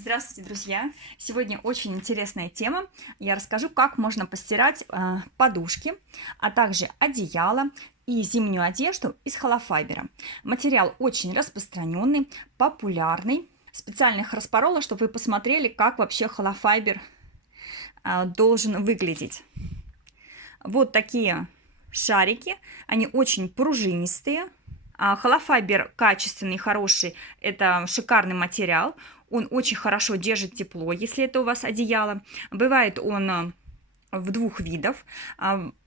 Здравствуйте, друзья! Сегодня очень интересная тема. Я расскажу, как можно постирать подушки, а также одеяло и зимнюю одежду из холофайбера. Материал очень распространенный, популярный. Специально их распорола, чтобы вы посмотрели, как вообще холофайбер должен выглядеть. Вот такие шарики, они очень пружинистые. Холофайбер качественный, хороший, это шикарный материал. Он очень хорошо держит тепло, если это у вас одеяло. Бывает он в двух видов,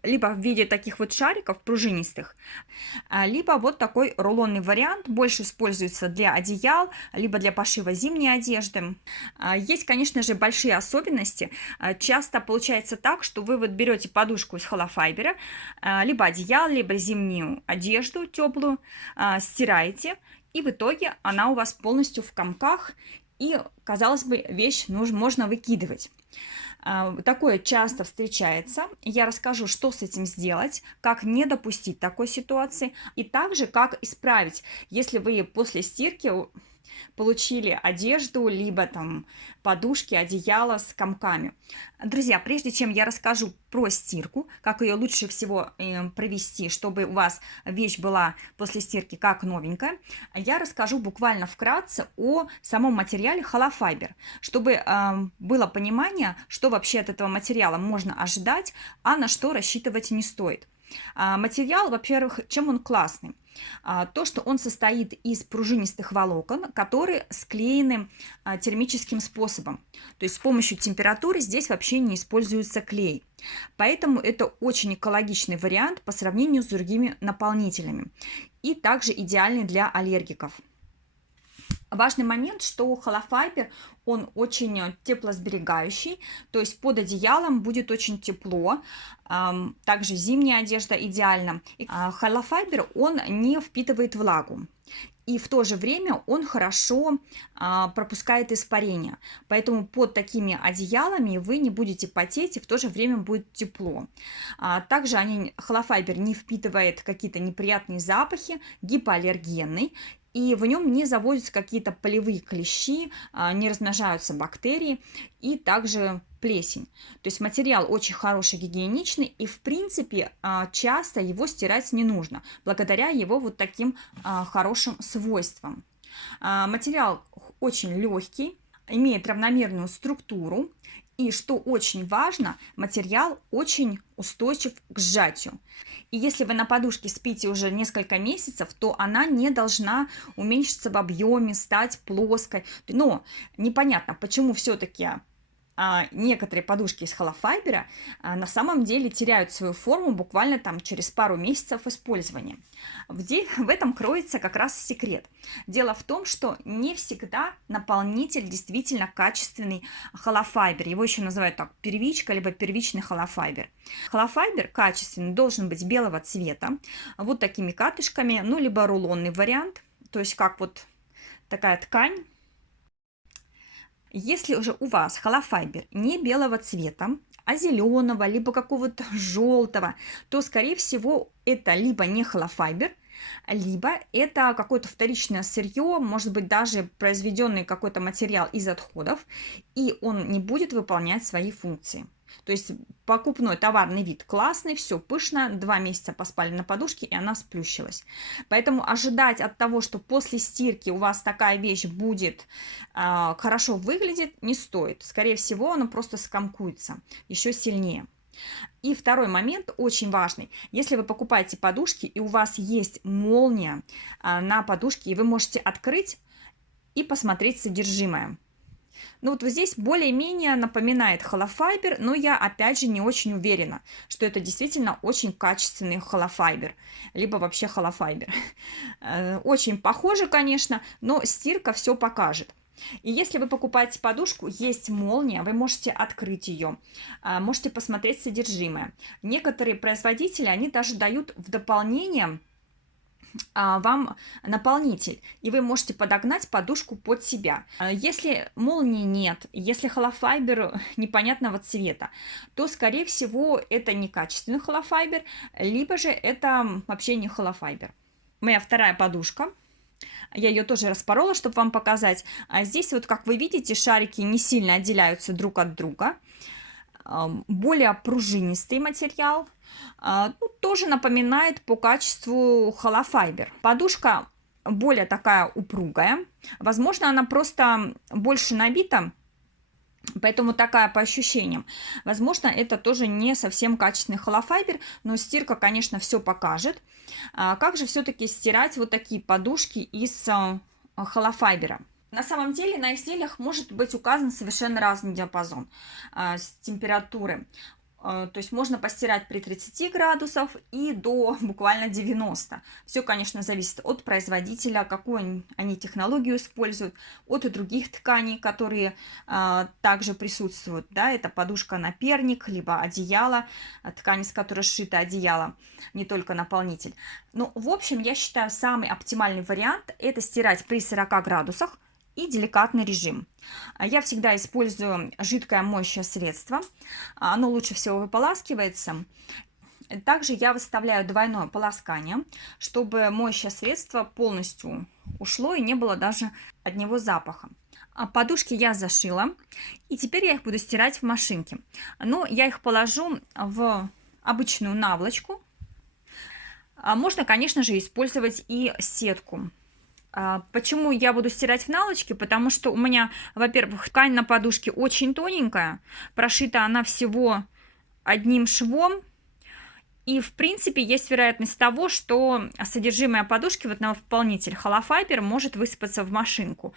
либо в виде таких вот шариков пружинистых, либо вот такой рулонный вариант, больше используется для одеял, либо для пошива зимней одежды. Есть, конечно же, большие особенности. Часто получается так, что вы вот берете подушку из холофайбера, либо одеяло, либо зимнюю одежду теплую, стираете, и в итоге она у вас полностью в комках, и, казалось бы, вещь можно выкидывать. Такое часто встречается. Я расскажу, что с этим сделать, как не допустить такой ситуации, и также как исправить, если вы после стирки получили одежду, либо там подушки, одеяло с комками. Друзья, прежде чем я расскажу про стирку, как ее лучше всего провести, чтобы у вас вещь была после стирки как новенькая, я расскажу буквально вкратце о самом материале холофайбер, чтобы было понимание, что вообще от этого материала можно ожидать, а на что рассчитывать не стоит. Материал, во-первых, чем он классный? То, что он состоит из пружинистых волокон, которые склеены термическим способом. То есть с помощью температуры здесь вообще не используется клей. Поэтому это очень экологичный вариант по сравнению с другими наполнителями. И также идеальный для аллергиков. Важный момент, что холофайбер, он очень теплосберегающий, то есть под одеялом будет очень тепло, также зимняя одежда идеальна. Холофайбер, он не впитывает влагу. И в то же время он хорошо пропускает испарение. Поэтому под такими одеялами вы не будете потеть, и в то же время будет тепло. Также холофайбер не впитывает какие-то неприятные запахи, гипоаллергенный. И в нем не заводятся какие-то полевые клещи, не размножаются бактерии и также плесень. То есть материал очень хороший, гигиеничный, и в принципе часто его стирать не нужно, благодаря его вот таким хорошим свойствам. Материал очень легкий, имеет равномерную структуру. И что очень важно, материал очень устойчив к сжатию. И если вы на подушке спите уже несколько месяцев, то она не должна уменьшиться в объеме, стать плоской. Но непонятно, почему все-таки некоторые подушки из холофайбера на самом деле теряют свою форму буквально там через пару месяцев использования. В этом кроется как раз секрет. Дело в том, что не всегда наполнитель действительно качественный холофайбер. Его еще называют так первичка, либо первичный холофайбер. Холофайбер качественный должен быть белого цвета, вот такими катышками, ну либо рулонный вариант, то есть как вот такая ткань. Если уже у вас холофайбер не белого цвета, а зеленого, либо какого-то желтого, то, скорее всего, это либо не холофайбер, либо это какое-то вторичное сырье, может быть, даже произведенный какой-то материал из отходов, и он не будет выполнять свои функции. То есть покупной товарный вид классный, все пышно, 2 месяца поспали на подушке, и она сплющилась. Поэтому ожидать от того, что после стирки у вас такая вещь будет хорошо выглядеть, не стоит. Скорее всего, она просто скомкуется еще сильнее. И второй момент очень важный. Если вы покупаете подушки, и у вас есть молния на подушке, и вы можете открыть и посмотреть содержимое. Ну вот здесь более-менее напоминает холофайбер, но я опять же не очень уверена, что это действительно очень качественный холофайбер, либо вообще холофайбер. Очень похоже, конечно, но стирка все покажет. И если вы покупаете подушку, есть молния, вы можете открыть ее, можете посмотреть содержимое. Некоторые производители, они даже дают в дополнение вам наполнитель, и вы можете подогнать подушку под себя. Если молнии нет, если холофайбер непонятного цвета, то, скорее всего, это некачественный холофайбер, либо же это вообще не холофайбер. Моя вторая подушка. Я ее тоже распорола, чтобы вам показать. А здесь вот, как вы видите, шарики не сильно отделяются друг от друга. Более пружинистый материал. Ну, тоже напоминает по качеству холофайбер. Подушка более такая упругая. Возможно, она просто больше набита, поэтому такая по ощущениям. Возможно, это тоже не совсем качественный холофайбер, но стирка, конечно, все покажет. Как же все-таки стирать вот такие подушки из холофайбера? На самом деле на изделиях может быть указан совершенно разный диапазон температуры. То есть можно постирать при 30 градусов и до буквально 90. Все, конечно, зависит от производителя, какую они технологию используют, от других тканей, которые также присутствуют. Да, это подушка-наперник, либо одеяло, ткань, из которой сшито одеяло, не только наполнитель. Ну, в общем, я считаю, самый оптимальный вариант – это стирать при 40 градусах и деликатный режим. Я всегда использую жидкое моющее средство. Оно лучше всего выполаскивается. Также я выставляю двойное полоскание, чтобы моющее средство полностью ушло и не было даже от него запаха. Подушки я зашила, и теперь я их буду стирать в машинке. Но я их положу в обычную наволочку. Можно, конечно же, использовать и сетку. Почему я буду стирать в наволочке? Потому что у меня, во-первых, ткань на подушке очень тоненькая, прошита она всего одним швом, и в принципе есть вероятность того, что содержимое подушки, вот наполнитель холофайбер, может высыпаться в машинку.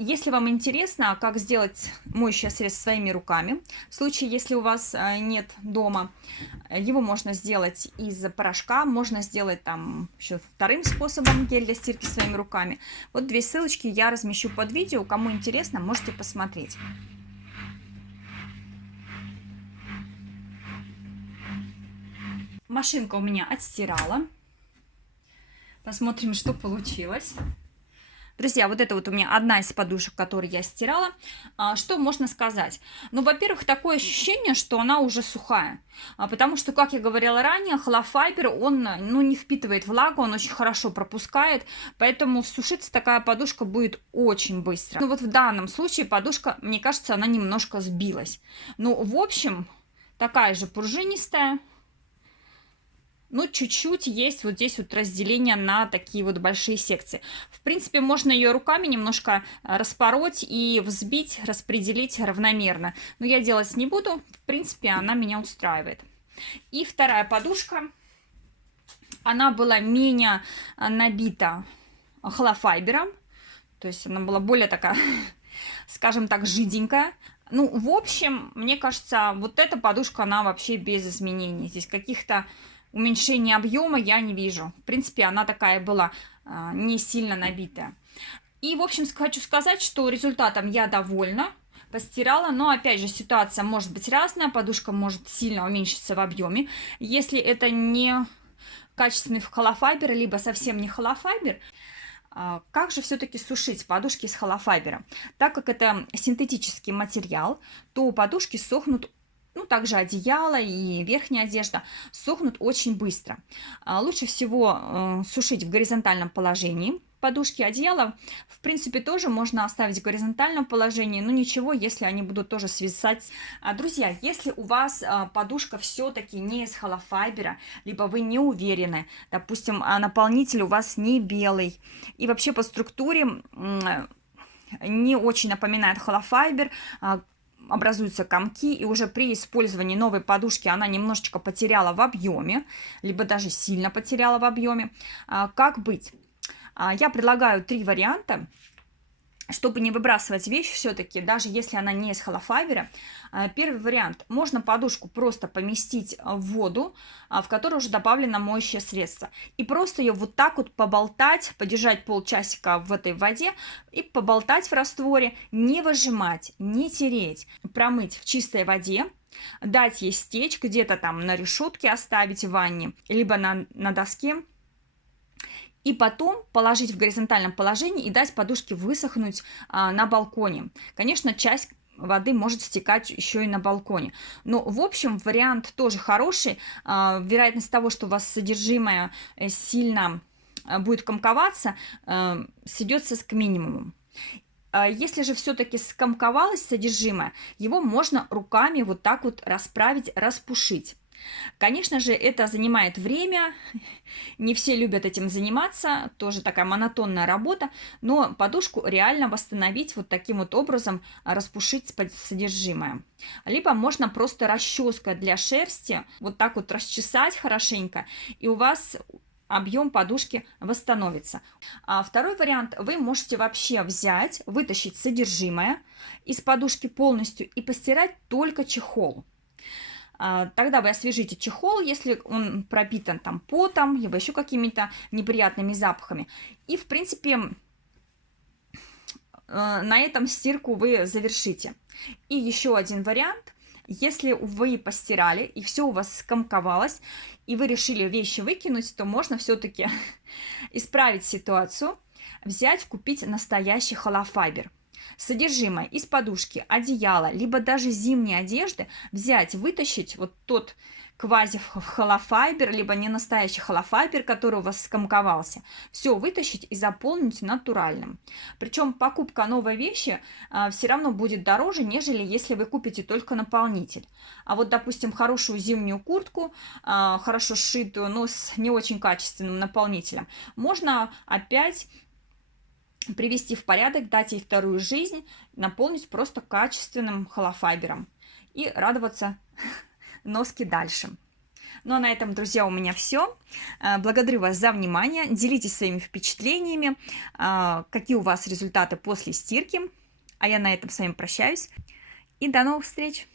Если вам интересно, как сделать моющее средство своими руками, в случае, если у вас нет дома, его можно сделать из порошка, можно сделать там еще вторым способом гель для стирки своими руками. Вот две ссылочки я размещу под видео, кому интересно, можете посмотреть. Машинка у меня отстирала. Посмотрим, что получилось. Друзья, вот это вот у меня одна из подушек, которую я стирала. Что можно сказать? Ну, во-первых, такое ощущение, что она уже сухая. Потому что, как я говорила ранее, холофайбер, он не впитывает влагу, он очень хорошо пропускает. Поэтому сушиться такая подушка будет очень быстро. Ну, вот в данном случае подушка, мне кажется, она немножко сбилась. Ну, в общем, такая же пружинистая. Ну, чуть-чуть есть вот здесь вот разделение на такие вот большие секции. В принципе, можно ее руками немножко распороть и взбить, распределить равномерно. Но я делать не буду. В принципе, она меня устраивает. И вторая подушка. Она была менее набита холофайбером. То есть она была более такая, скажем так, жиденькая. Ну, в общем, мне кажется, вот эта подушка, она вообще без изменений. Здесь каких-то уменьшения объема я не вижу. В принципе, она такая была не сильно набитая. И, в общем, хочу сказать, что результатом я довольна. Постирала, но, опять же, ситуация может быть разная. Подушка может сильно уменьшиться в объеме. Если это не качественный холофайбер, либо совсем не холофайбер, как же все-таки сушить подушки из холофайбера? Так как это синтетический материал, то подушки сохнут, ну, также одеяло и верхняя одежда сохнут очень быстро. Лучше всего сушить в горизонтальном положении. Подушки, одеяло, в принципе, тоже можно оставить в горизонтальном положении, но ничего, если они будут тоже свисать. Друзья, если у вас подушка все-таки не из холофайбера, либо вы не уверены, допустим, наполнитель у вас не белый, и вообще по структуре не очень напоминает холофайбер, образуются комки, и уже при использовании новой подушки она немножечко потеряла в объеме, либо даже сильно потеряла в объеме. Как быть? Я предлагаю 3 варианта, чтобы не выбрасывать вещь все-таки, даже если она не из холофайбера. Первый вариант. Можно подушку просто поместить в воду, в которой уже добавлено моющее средство. И просто ее вот так вот поболтать, подержать полчасика в этой воде и поболтать в растворе, не выжимать, не тереть. Промыть в чистой воде, дать ей стечь, где-то там на решетке оставить в ванне, либо на доске. И потом положить в горизонтальном положении и дать подушке высохнуть на балконе. Конечно, часть воды может стекать еще и на балконе. Но, в общем, вариант тоже хороший. Вероятность того, что у вас содержимое сильно будет комковаться, сведется к минимуму. Если же все-таки скомковалось содержимое, его можно руками вот так вот расправить, распушить. Конечно же, это занимает время, не все любят этим заниматься, тоже такая монотонная работа, но подушку реально восстановить вот таким вот образом, распушить содержимое. Либо можно просто расческой для шерсти вот так вот расчесать хорошенько, и у вас объем подушки восстановится. А второй вариант: вы можете вообще взять, вытащить содержимое из подушки полностью и постирать только чехол. Тогда вы освежите чехол, если он пропитан там потом, либо еще какими-то неприятными запахами. И, в принципе, на этом стирку вы завершите. И еще один вариант: если вы постирали и все у вас скомковалось, и вы решили вещи выкинуть, то можно все-таки исправить ситуацию, взять, купить настоящий холофайбер. Содержимое из подушки, одеяла, либо даже зимней одежды взять, вытащить вот тот квази-холофайбер, либо не настоящий холофайбер, который у вас скомковался, все вытащить и заполнить натуральным. Причем покупка новой вещи все равно будет дороже, нежели если вы купите только наполнитель. А вот, допустим, хорошую зимнюю куртку, хорошо сшитую, но с не очень качественным наполнителем, можно опять привести в порядок, дать ей вторую жизнь, наполнить просто качественным холофайбером и радоваться носке дальше. Ну а на этом, друзья, у меня все. Благодарю вас за внимание. Делитесь своими впечатлениями, какие у вас результаты после стирки. А я на этом с вами прощаюсь. И до новых встреч!